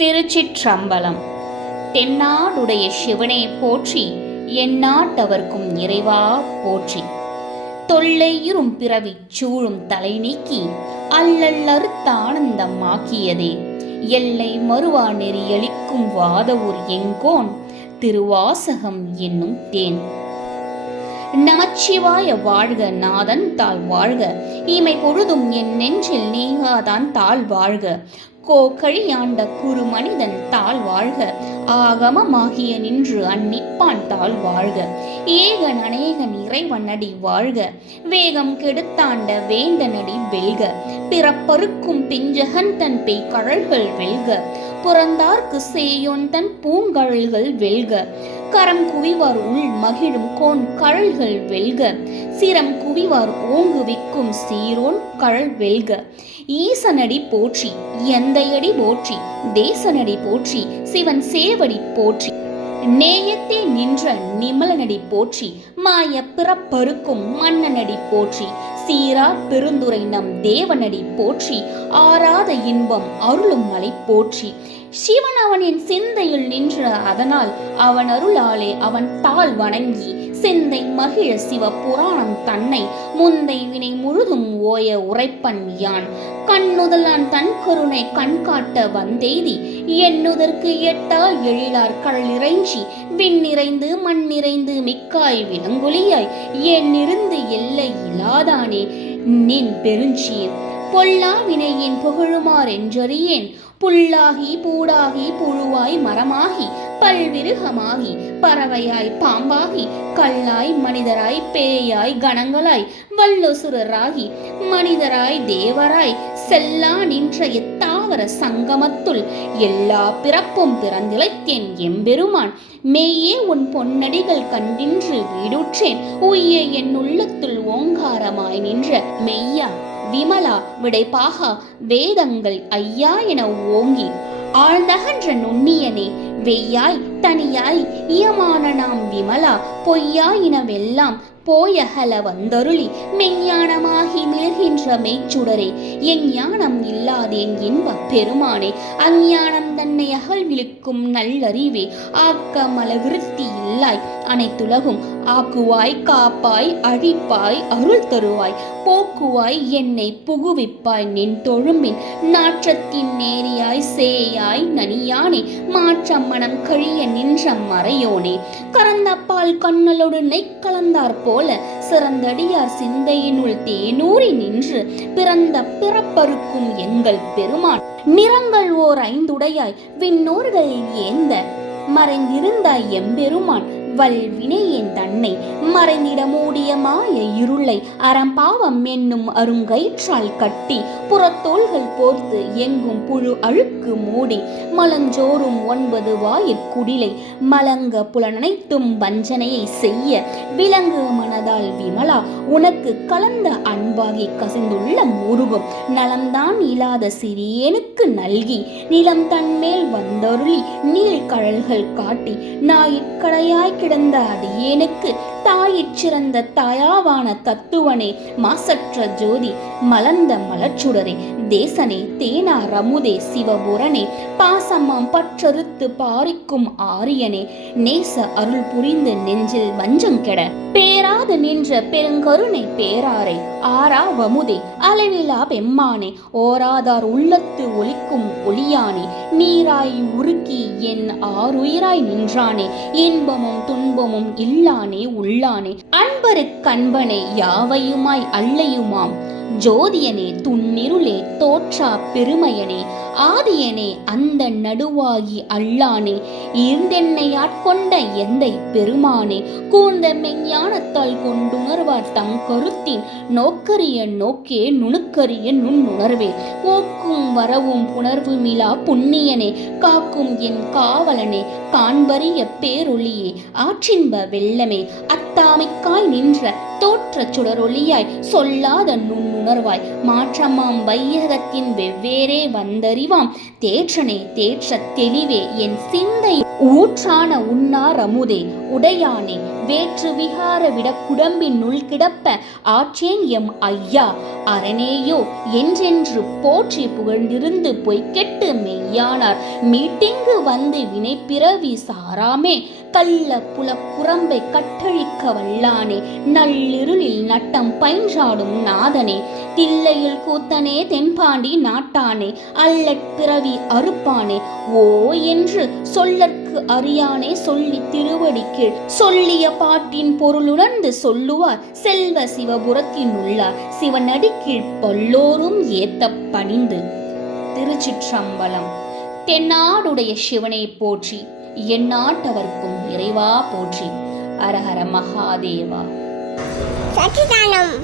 திருச்சிற்றம்பலம். தென்னாடுடைய சிவனே போற்றி, எந்நாட்டவர்க்கும் இறைவா போற்றி. தொல்லையுறும் பிறவி சூழும் தலை நீக்கி அல்லல்லறுத்தானந்தம் ஆக்கியதே, எல்லை மறுவா நெறியளிக்கும் வாதவூர் எங்கோன் திருவாசகம் என்னும் தேன். நமச்சிவாய வாழ்க, நாதன் தாள் வாழ்க, இமை பொழுதும் என் நெஞ்சில் நீங்காதான் தாள் வாழ்க. கோகழியாண்ட குரு மனிதன் தாள் வாழ்க, ஆகமமாகிய நின்று அந்நிப்பான் தாள் வாழ்க. ஏகன் அநேகன் இறைவன் அடி வாழ்க, வேகம் கெடுத்தாண்ட வேந்தனடி வெல்க. பிறப்பருக்கும் பிஞ்சகன் தன் பெய் கழல்கள் வெல்க, புறந்தார்க்கு சேயோன் தன் பூங்கழல்கள் வெல்க. கரம் குவிவார் உள் மகிழும் கோன் கழல்கள் வெல்க, சிரம் குவிவார் ஓங்குவிக்கும் சீரோன் கழல் வெல்க. ஈசனடி போற்றி, எந்தையடி போற்றி, தேசனடி போற்றி, சிவன் சேவடி போற்றி. நேயத்தே நின்ற நிமலனடி போற்றி, மாய பிறப்பருக்கும் மன்னனடி போற்றி. சீரா பெருந்துரை நம் தேவனடி போற்றி, ஆராத இன்பம் அருளும் மலை போற்றி. சிவன் அவனின் சிந்தையில் நின்ற அதனால் அவன் அருளாலே அவன் தாள் வணங்கி சிந்தை மகிழ சிவ புராணம் தன்னை முந்தை வினை முழுதும் ஓய உரைப்பன் யான். கண்ணுதலான் தன் கருணை கண் காட்ட வந்தெய்தி, எண்ணுதற்கு எட்டா எழிலார் கடல் இறைஞ்சி, விண் நிறைந்து மண் நிறைந்து மிக்காய் விலங்கொலியாய், எண்ணிருந்து எல்லை இல்லாதானே நின் பெருஞ்சீர். பொல்லா வினையின் புகழுமார் என்றறியேன், புல்லாகி பூடாகி புழுவாய் மரமாகி பல்விருகமாகி பறவையாய் பாம்பாகி கல்லாய் மனிதராய் பேயாய் கணங்களாய் வல்லொசுரராகி மனிதராய் தேவராய் செல்லா நின்ற எத்தாவர சங்கமத்துள் எல்லா பிறப்பும் பிறந்திழைத்தேன் எம்பெருமான். மெய்யே உன் பொன்னடிகள் கண்டின்று வீடுற்றேன், உய்ய என் உள்ளத்துள் ஓங்காரமாய் நின்ற மெய்யா விமலா விடைபாகா வேதங்கள் ஐயா என ஓங்கி ஆழ்ந்தகன்ற நுண்ணியனே, வெய்யாய் தனியாய் இயமான நாம் விமலா பொய்யாயினவெல்லாம் போயகல வந்தருளி மெஞ்ஞானமாகி மிழ்கின்ற மெய்ச்சுடரே, எஞ்ஞானம் இல்லாதேன் இன்ப பெருமானே. அஞ்ஞானம் தன்னை அகழ்விழுக்கும் நல்லறிவே, ஆக்க மலவிருத்தி இல்லாய் அனைத்துலகும் ஆக்குவாய் காப்பாய் அழிப்பாய் அருள் தருவாய் போக்குவாய் என்னை புகுவிப்பாய் நின் தொழும்பின் நாற்றத்தின் நேரியாய் சேயாய் நனியானே, மாற்றம் மனம் கழிய நின்ற மறையோனே. கறந்தப்பால் கண்ணலோடு நெய் கலந்தார் போல சிறந்தடியார் சிந்தையினுள் தேனூறி நின்று பிறந்த பிறப்பருக்கும் எங்கள் பெருமான். நிறங்கள் ஓர் ஐந்துடையாய் விண்ணோர்கள் ஏந்த மறைந்திருந்தாய் எம்பெருமான். வல்வினையேன் தன்னை மறைந்திட மூடிய மாய இருளை அறம்பாவம் என்னும் அருங்கயிற்றால் கட்டி புறத்தோள்கள் போர்த்து எங்கும் புழு அழுக்கு மூடி மலஞ்சோறும் 9 வாயிற்குடிலை மலங்க புலனனைத்தும் வஞ்சனையை செய்ய விலங்கு மனதால் விமலா உனக்கு கலந்த அன்பாகி கசிந்துள்ள முருகும் நலம்தான் இல்லாத சிறியனுக்கு நல்கி நிலம் தன்மேல் வந்தருளி நீழ்கழல்கள் காட்டி ஞாயிற்கடையாய் கிடந்த அடியேனுக்கு தாயிற் சிறந்த தாயாவான தத்துவனே, மாசற்ற ஜோதி மலர்ந்த மலர்ச்சுடரே, தேசனே தேனா ரமுதே சிவபுரனே, பாசமாம் பற்றறுத்து பாரிக்கும் ஆரியனே, நேச அருள் புரிந்து நெஞ்சில் வஞ்சம் கெட பேராது நின்ற பெருங்கருணை பேராரை, ஆரா வமுதே அளவிலா பெம்மானே, ஓராதார் உள்ளத்து ஒலிக்கும் ஒளியானே, நீராய் உருக்கி என் ஆறுயிராய் நின்றானே, இன்பமும் துன்பமும் இல்லானே உள்ளானே, அன்பருக்கன்பனே யாவையுமாய் அல்லையுமாம் ஜோதியனே, துன்னிருளே தோற்றா பெருமையனே, ஆதியனே அந்த நடுவாகி அல்லானே, இருந்தென்னை ஆட்கொண்ட எந்தை பெருமானே, கூர்ந்த மெஞ்ஞானத்தால் கொண்டுணர்வார் தம் கருத்தின் நோக்கரிய நோக்கே நுணுக்கரிய நுண்ணுணர்வே, போக்கும் வரவும் புணர்வுமிலா புண்ணியனே, காக்கும் என் காவலனே, காண்பரிய பேரொளியே, ஆற்றின்ப வெள்ளமே, அத்தாமிக்காய் நின்ற தோற்ற சுடரொளியாய் சொல்லாத நுண்ணுணர்வாய், மாற்றமாம் வையகத்தின் வெவ்வேறே வந்தறிவாம் தேற்றனே, தேற்ற தெளிவே, என் சிந்தை ஊற்றான உண்ணார் அமுதே, உடையானே, வேற்று விகார விட குடம்பினுள் கிடப்ப ஆற்றேன் எம் ஐயா அரணேயோ என்றென்று போற்றி புகழ்ந்திருந்து பொய்க்கெட்டு மெய்யானார் மீட்டிங்கு வந்து வினைப்பிறவி சாராமே கள்ள புல குரம்பை கட்டழிக்க வல்லானே நள்ளிருளில் நட்டம் பயின்றாடும் நாதனே தில்லையில் கூத்தனே தென்பாண்டி நாட்டானே அல்லற் பிறவி அறுப்பானே ஓ என்று சொல்லற்கு அறியானே சொல்லி திருவடி கீழ் சொல்லிய பாட்டின் பொருளுணர்ந்து சொல்லுவார் செல்வ சிவபுரத்தின் உள்ளார் சிவனடி கீழ் பல்லோரும் ஏத்த பணிந்து. திருச்சிற்றம்பலம். தென்னாடுடைய சிவனை போற்றி, எந்நாட்டவர்க்கும் இறைவா போற்றி. அரஹர மகாதேவா. சச்சிதானம்.